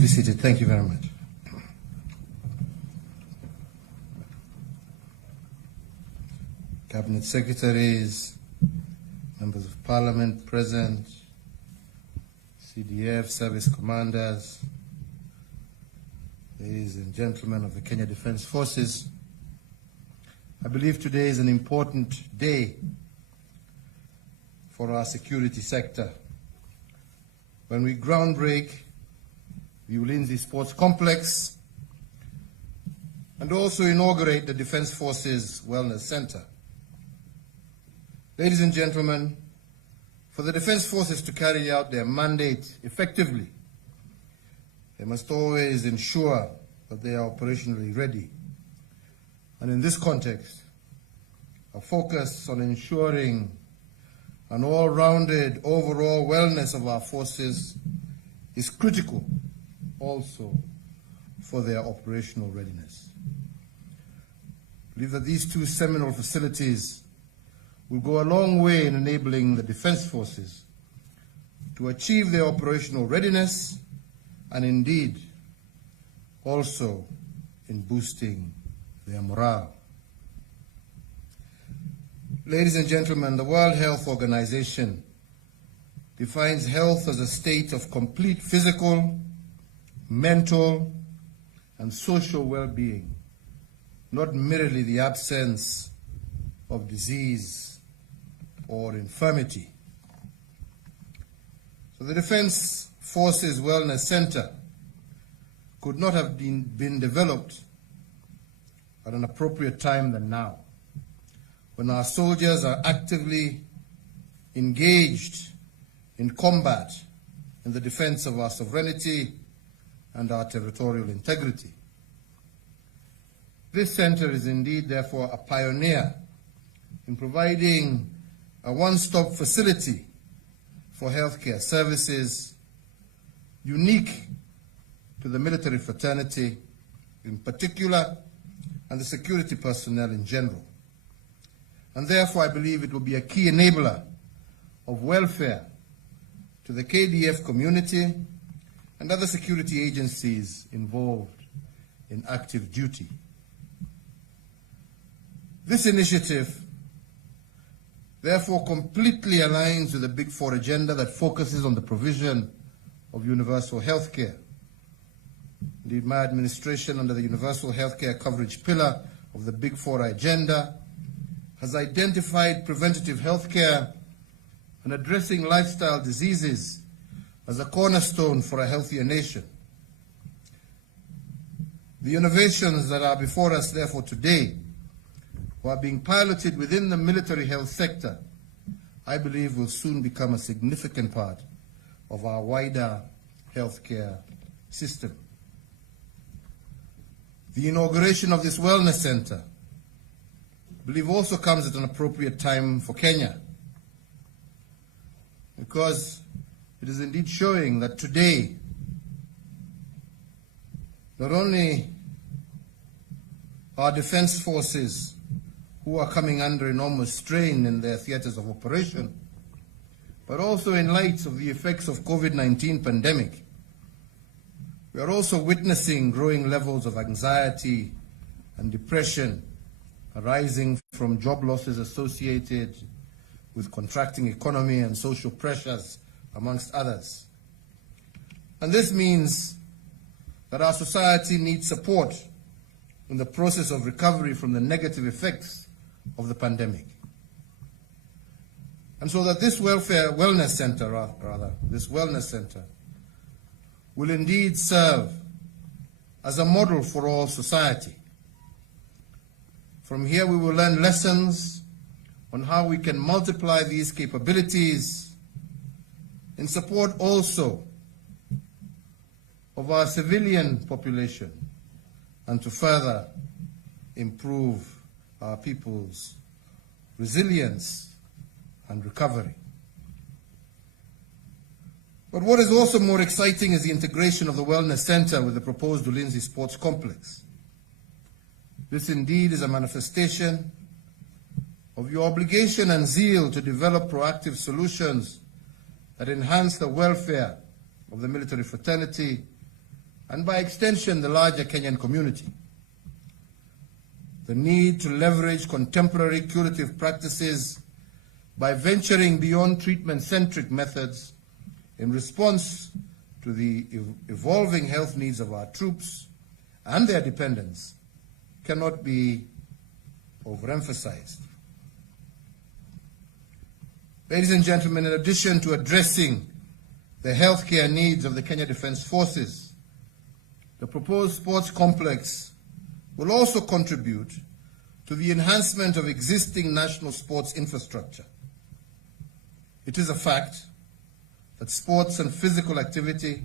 Please be seated. Thank you very much. Cabinet Secretaries, Members of Parliament present, CDF, Service Commanders, ladies and gentlemen of the Kenya Defence Forces, I believe today is an important day for our security sector. When we groundbreak the Ulinzi Sports Complex and also inaugurate the Defence Forces Wellness Center. Ladies and gentlemen, for the Defence Forces to carry out their mandate effectively, they must always ensure that they are operationally ready. And in this context, a focus on ensuring an all-rounded overall wellness of our forces is critical also for their operational readiness. I believe that these two seminal facilities will go a long way in enabling the Defence Forces to achieve their operational readiness and indeed also in boosting their morale. Ladies and gentlemen, the World Health Organization defines health as a state of complete physical, mental, and social well-being, not merely the absence of disease or infirmity. So the Defence Forces Wellness Center could not have been developed at an appropriate time than now, when our soldiers are actively engaged in combat in the defense of our sovereignty and our territorial integrity. This center is indeed, therefore, a pioneer in providing a one-stop facility for healthcare services unique to the military fraternity in particular and the security personnel in general. And therefore, I believe it will be a key enabler of welfare to the KDF community and other security agencies involved in active duty. This initiative therefore completely aligns with the Big Four agenda that focuses on the provision of universal health care. Indeed, my administration, under the universal health care coverage pillar of the Big Four agenda, has identified preventative health care and addressing lifestyle diseases as a cornerstone for a healthier nation. The innovations that are before us, therefore, today, who are being piloted within the military health sector, I believe will soon become a significant part of our wider healthcare system. The inauguration of this wellness center, I believe, also comes at an appropriate time for Kenya, because it is indeed showing that today, not only our defense forces who are coming under enormous strain in their theaters of operation, but also in light of the effects of COVID-19 pandemic, we are also witnessing growing levels of anxiety and depression arising from job losses associated with contracting economy and social pressures, amongst others. And this means that our society needs support in the process of recovery from the negative effects of the pandemic. And so that this wellness center will indeed serve as a model for all society. From here we will learn lessons on how we can multiply these capabilities in support also of our civilian population and to further improve our people's resilience and recovery. But what is also more exciting is the integration of the Wellness Center with the proposed Ulinzi Sports Complex. This indeed is a manifestation of your obligation and zeal to develop proactive solutions that enhance the welfare of the military fraternity and by extension the larger Kenyan community. The need to leverage contemporary curative practices by venturing beyond treatment-centric methods in response to the evolving health needs of our troops and their dependents cannot be overemphasized. Ladies and gentlemen, in addition to addressing the healthcare needs of the Kenya Defence Forces, the proposed sports complex will also contribute to the enhancement of existing national sports infrastructure. It is a fact that sports and physical activity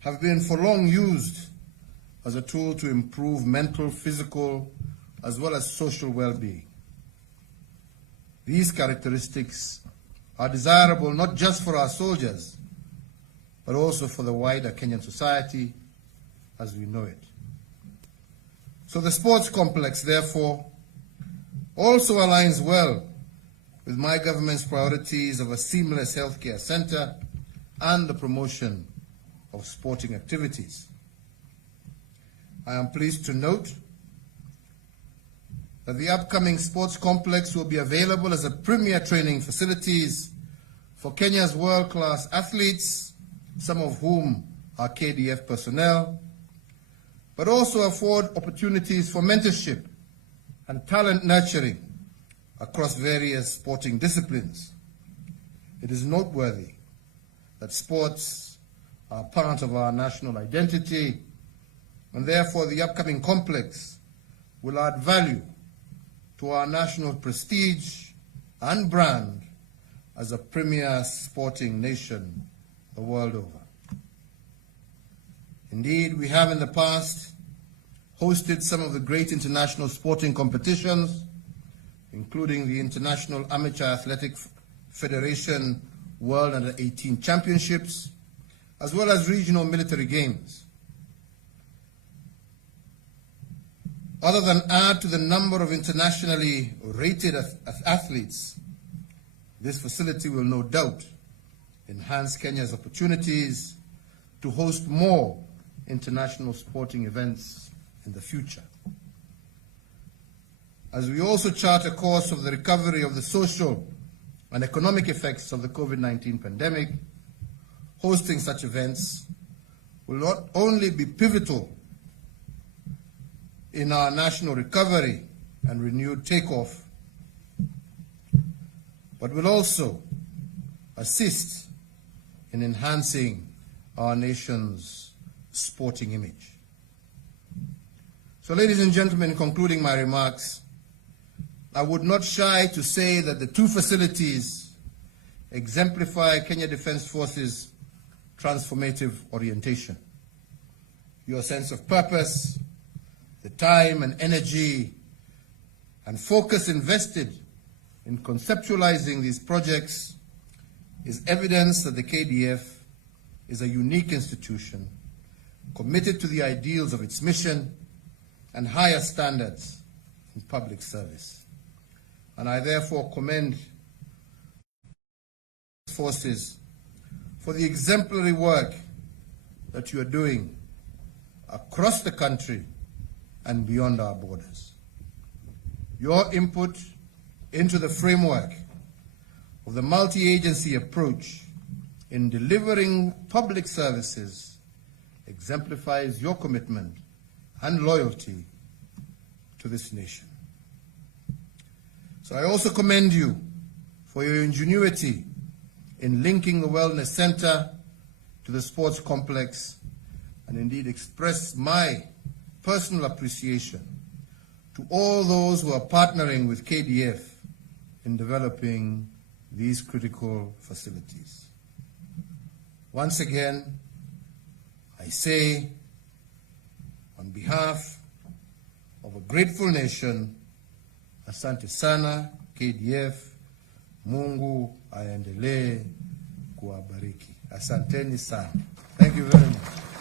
have been for long used as a tool to improve mental, physical, as well as social well-being. These characteristics are desirable not just for our soldiers, but also for the wider Kenyan society as we know it. So the sports complex, therefore, also aligns well with my government's priorities of a seamless healthcare center and the promotion of sporting activities. I am pleased to note that the upcoming sports complex will be available as a premier training facilities for Kenya's world-class athletes, some of whom are KDF personnel, but also afford opportunities for mentorship and talent nurturing across various sporting disciplines. It is noteworthy that sports are part of our national identity, and therefore the upcoming complex will add value to our national prestige and brand as a premier sporting nation the world over. Indeed, we have in the past hosted some of the great international sporting competitions, including the International Amateur Athletic Federation World Under-18 Championships, as well as regional military games. Other than add to the number of internationally rated athletes, this facility will no doubt enhance Kenya's opportunities to host more international sporting events in the future. As we also chart a course of the recovery of the social and economic effects of the COVID-19 pandemic, hosting such events will not only be pivotal in our national recovery and renewed takeoff, but will also assist in enhancing our nation's sporting image. So, ladies and gentlemen, in concluding my remarks, I would not shy to say that the two facilities exemplify Kenya Defence Forces' transformative orientation. Your sense of purpose, the time and energy and focus invested in conceptualizing these projects is evidence that the KDF is a unique institution committed to the ideals of its mission and higher standards in public service. And I therefore commend forces for the exemplary work that you are doing across the country and beyond our borders. Your input into the framework of the multi-agency approach in delivering public services exemplifies your commitment and loyalty to this nation. So I also commend you for your ingenuity in linking the Wellness Center to the sports complex, and indeed express my personal appreciation to all those who are partnering with KDF in developing these critical facilities. Once again, I say, on behalf of a grateful nation, asante sana KDF, Mungu aendelee kuwabariki. Asanteni sana. Thank you very much.